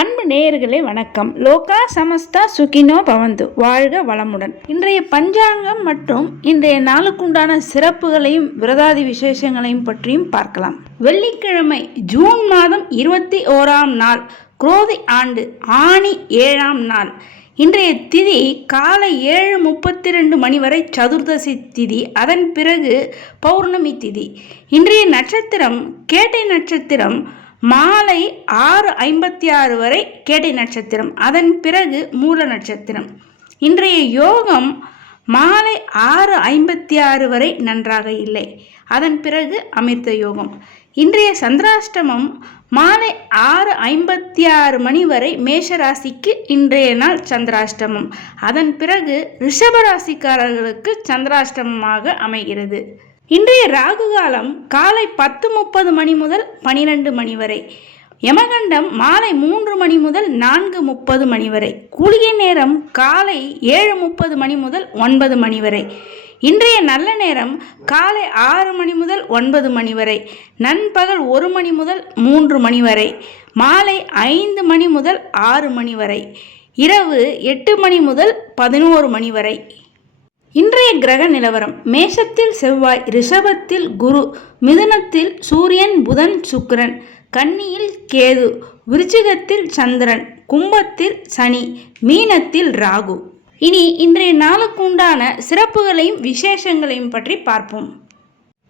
அன்பு நேயர்களே வணக்கம். லோகா சமஸ்தா சுகினோ பவந்து. வாழ்க வளமுடன். இன்றைய பஞ்சாங்கம் மற்றும் இன்றைய நாளுக்குண்டான சிறப்புகளையும் விரதாதி விசேஷங்களையும் பற்றியும் பார்க்கலாம். வெள்ளிக்கிழமை ஜூன் மாதம் இருபத்தி ஓராம் நாள் குரோதி ஆண்டு ஆணி ஏழாம் நாள். இன்றைய திதி காலை ஏழு முப்பத்தி ரெண்டு மணி வரை சதுர்தசி திதி. அதன் பிறகு பௌர்ணமி திதி. இன்றைய நட்சத்திரம் கேட்டை நட்சத்திரம் மாலை ஆறு ஐம்பத்தி ஆறு வரை கேட்டை நட்சத்திரம் அதன் பிறகு மூல நட்சத்திரம். இன்றைய யோகம் மாலை ஆறு ஐம்பத்தி ஆறு வரை நன்றாக இல்லை. அதன் பிறகு அமிர்த யோகம். இன்றைய சந்திராஷ்டமம் மாலை ஆறு ஐம்பத்தி ஆறு மணி வரை மேஷராசிக்கு இன்றைய நாள் சந்திராஷ்டமம். அதன் பிறகு ரிஷபராசிக்காரர்களுக்கு சந்திராஷ்டமமாக அமைகிறது. இன்றைய ராகு காலம் காலை பத்து முப்பது மணி முதல் பனிரெண்டு மணி வரை. யமகண்டம் மாலை மூன்று மணி முதல் நான்கு முப்பது மணி வரை. குளிகை நேரம் காலை ஏழு முப்பது மணி முதல் ஒன்பது மணி வரை. இன்றைய நல்ல நேரம் காலை ஆறு மணி முதல் ஒன்பது மணி வரை. நண்பகல் ஒரு மணி முதல் மூன்று மணி வரை. மாலை ஐந்து மணி முதல் ஆறு மணி வரை. இரவு எட்டு மணி முதல் பதினோரு மணி வரை. இன்றைய கிரக நிலவரம். மேஷத்தில் செவ்வாய் ரிஷபத்தில் குரு மிதுனத்தில் சூரியன் புதன் சுக்கிரன் கன்னியில் கேது விருச்சிகத்தில் சந்திரன் கும்பத்தில் சனி மீனத்தில் ராகு. இனி இன்றைய நாளுக்குண்டான சிறப்புகளையும் விசேஷங்களையும் பற்றி பார்ப்போம்.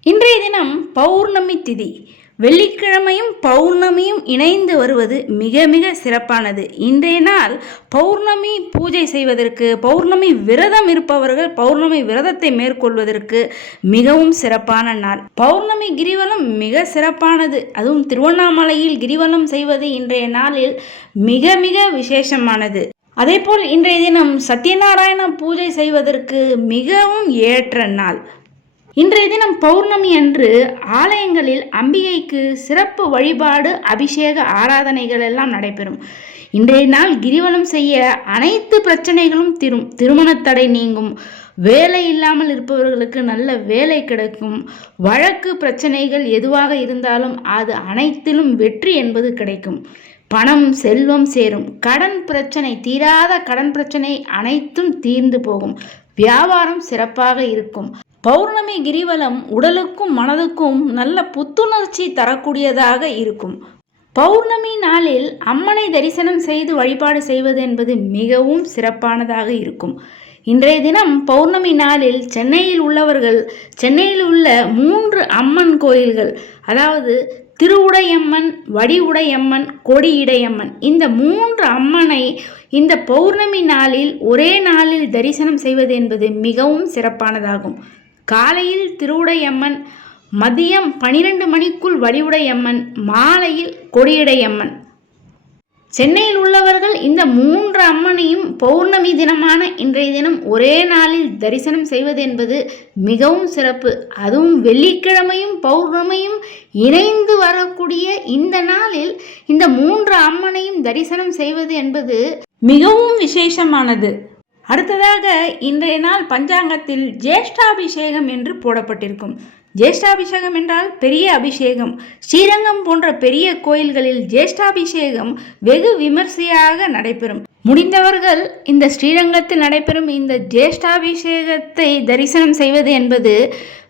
இன்றைய தினம் பௌர்ணமி திதி. வெள்ளிக்கிழமையும் பௌர்ணமியும் இணைந்து வருவது மிக மிக சிறப்பானது. இன்றைய நாள் பௌர்ணமி பூஜை செய்வதற்கு பௌர்ணமி விரதம் இருப்பவர்கள் பௌர்ணமி விரதத்தை மேற்கொள்வதற்கு மிகவும் சிறப்பான நாள். பௌர்ணமி கிரிவலம் மிக சிறப்பானது. அதுவும் திருவண்ணாமலையில் கிரிவலம் செய்வது இன்றைய நாளில் மிக மிக விசேஷமானது. அதேபோல் இன்றைய தினம் சத்யநாராயண பூஜை செய்வதற்கு மிகவும் ஏற்ற நாள். இன்றைய தினம் பௌர்ணமி அன்று ஆலயங்களில் அம்பிகைக்கு சிறப்பு வழிபாடு அபிஷேக ஆராதனைகள் எல்லாம் நடைபெறும். இன்றைய நாள் கிரிவலம் செய்ய அனைத்து பிரச்சனைகளும் திரும். திருமணத்தடை நீங்கும். வேலை இல்லாமல் இருப்பவர்களுக்கு நல்ல வேலை கிடைக்கும். வழக்கு பிரச்சனைகள் எதுவாக இருந்தாலும் அது அனைத்திலும் வெற்றி என்பது கிடைக்கும். பணம் செல்வம் சேரும். கடன் பிரச்சனை தீராத கடன் பிரச்சனை அனைத்தும் தீர்ந்து போகும். வியாபாரம் சிறப்பாக இருக்கும். பௌர்ணமி கிரிவலம் உடலுக்கும் மனதுக்கும் நல்ல புத்துணர்ச்சி தரக்கூடியதாக இருக்கும். பௌர்ணமி நாளில் அம்மனை தரிசனம் செய்து வழிபாடு செய்வது என்பது மிகவும் சிறப்பானதாக இருக்கும். இன்றைய தினம் பௌர்ணமி நாளில் சென்னையில் உள்ளவர்கள் சென்னையில் உள்ள மூன்று அம்மன் கோயில்கள் அதாவது திருவுடையம்மன் வடிவுடையம்மன் கொடியிடையம்மன் இந்த மூன்று அம்மனை இந்த பௌர்ணமி நாளில் ஒரே நாளில் தரிசனம் செய்வது என்பது மிகவும் சிறப்பானதாகும். காலையில் திருவுடையம்மன் மதியம் பனிரெண்டு மணிக்குள் வடிவுடையம்மன் மாலையில் கொடியுடையம்மன். சென்னையில் உள்ளவர்கள் இந்த மூன்று அம்மனையும் பௌர்ணமி தினமான இன்றைய தினம் ஒரே நாளில் தரிசனம் செய்வது என்பது மிகவும் சிறப்பு. அதுவும் வெள்ளிக்கிழமையும் பௌர்ணமியும் இணைந்து வரக்கூடிய இந்த நாளில் இந்த மூன்று அம்மனையும் தரிசனம் செய்வது என்பது மிகவும் விசேஷமானது. அடுத்ததாக இன்றைய நாள் பஞ்சாங்கத்தில் ஜேஷ்டாபிஷேகம் என்று போடப்பட்டிருக்கும். ஜேஷ்டாபிஷேகம் என்றால் பெரிய அபிஷேகம். ஸ்ரீரங்கம் போன்ற பெரிய கோயில்களில் ஜேஷ்டாபிஷேகம் வெகு விமர்சையாக நடைபெறும். முடிந்தவர்கள் இந்த ஸ்ரீரங்கத்தில் நடைபெறும் இந்த ஜேஷ்டாபிஷேகத்தை தரிசனம் செய்வது என்பது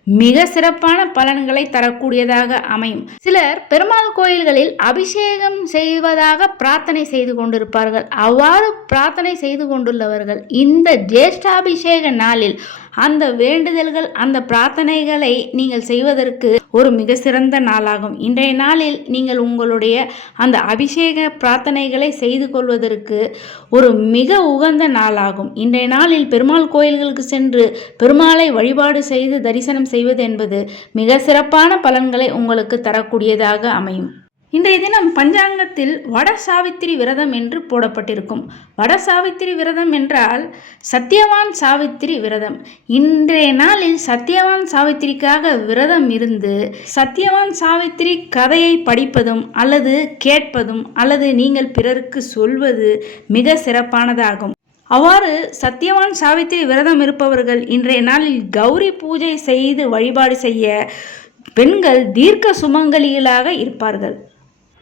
மிக சிறப்பான பலன்களை தரக்கூடியதாக அமையும். சிலர் பெருமாள் கோயில்களில் அபிஷேகம் செய்வதாக பிரார்த்தனை செய்து கொண்டிருப்பார்கள். அவ்வாறு பிரார்த்தனை செய்து கொண்டுள்ளவர்கள் இந்த ஜேஷ்டாபிஷேக நாளில் அந்த வேண்டுதல்கள் அந்த பிரார்த்தனைகளை நீங்கள் செய்வதற்கு ஒரு மிக சிறந்த நாளாகும். இன்றைய நாளில் நீங்கள் உங்களுடைய அந்த அபிஷேக பிரார்த்தனைகளை செய்து கொள்வதற்கு ஒரு மிக உகந்த நாளாகும். இன்றைய நாளில் பெருமாள் கோயில்களுக்கு சென்று பெருமாளை வழிபாடு செய்து தரிசனம் செய்வது என்பது மிக சிறப்பான பலன்களை உங்களுக்கு தரக்கூடியதாக அமையும். இன்றைய தினம் பஞ்சாங்கத்தில் வட சாவித்திரி விரதம் என்று போடப்பட்டிருக்கும். வட சாவித்திரி விரதம் என்றால் சத்தியவான் சாவித்திரி விரதம். இன்றைய நாளில் சத்தியவான் சாவித்திரிக்காக விரதம் இருந்து சத்தியவான் சாவித்திரி கதையை படிப்பதும் அல்லது கேட்பதும் அல்லது நீங்கள் பிறருக்கு சொல்வது மிக சிறப்பானதாகும். அவ்வாறு சத்தியவான் சாவித்திரி விரதம் இருப்பவர்கள் இன்றைய நாளில் கௌரி பூஜை செய்து வழிபாடு செய்ய பெண்கள் தீர்க்க சுமங்கலிகளாக இருப்பார்கள்.